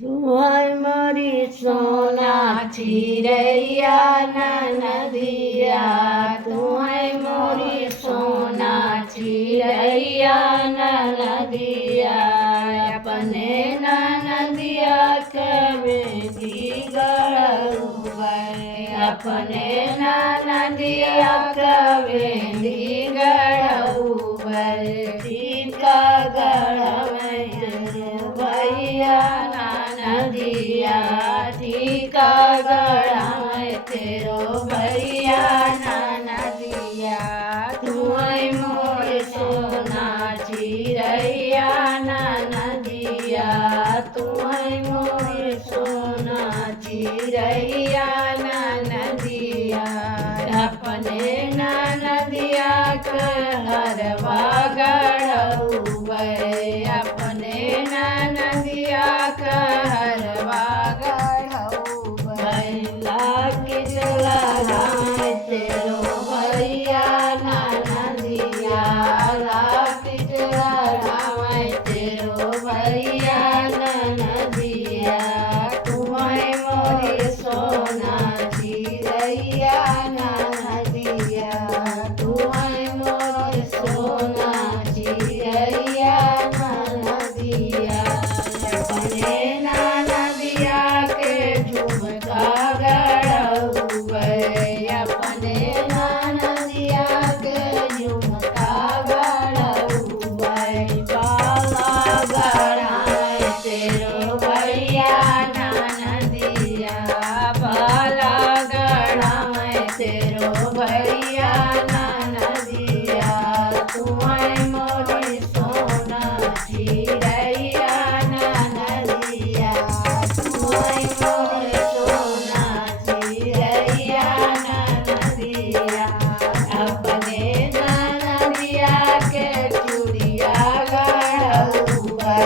तुहै मोरी सोना चिड़ैया नदिया, तुहै मोरी सोना चिड़ैया नदिया, अपने नदिया के बेटी गढ़ुबै, अपने नदिया के बेटी गढ़ुबै, टीका गढ़बै भैया नदिया, टीका गढ़बै तेरो भैया नदिया, तुहै मोर सोना चिड़ैया नदिया, तुहै मोर सोना चिड़ैया नदिया, अपने नदिया के हरवा गढ़ुबै, अपने नदिया के हरवा गढ़ुबै, लागित लगाए तेरो भैया नदिया, लागित लगाए तेरो भैया नदिया, तुहै मोरी सोना चिड़ैया नदिया, तुहै मोर सोना चिड़ैया नदिया, अपने नदिया के झुमका गढ़ुबै, अपने नदिया के झुमका गढ़ुबै, बाला गढ़ाए तेरो भैया नदिया, बाला गढ़ाए तेरो भैया नदिया, तुहै मोरी सोना चिड़ैया नदिया, तुहै मोर सोना चिड़ैया नदिया, अपने नदिया के चूड़िया गढ़ुबै,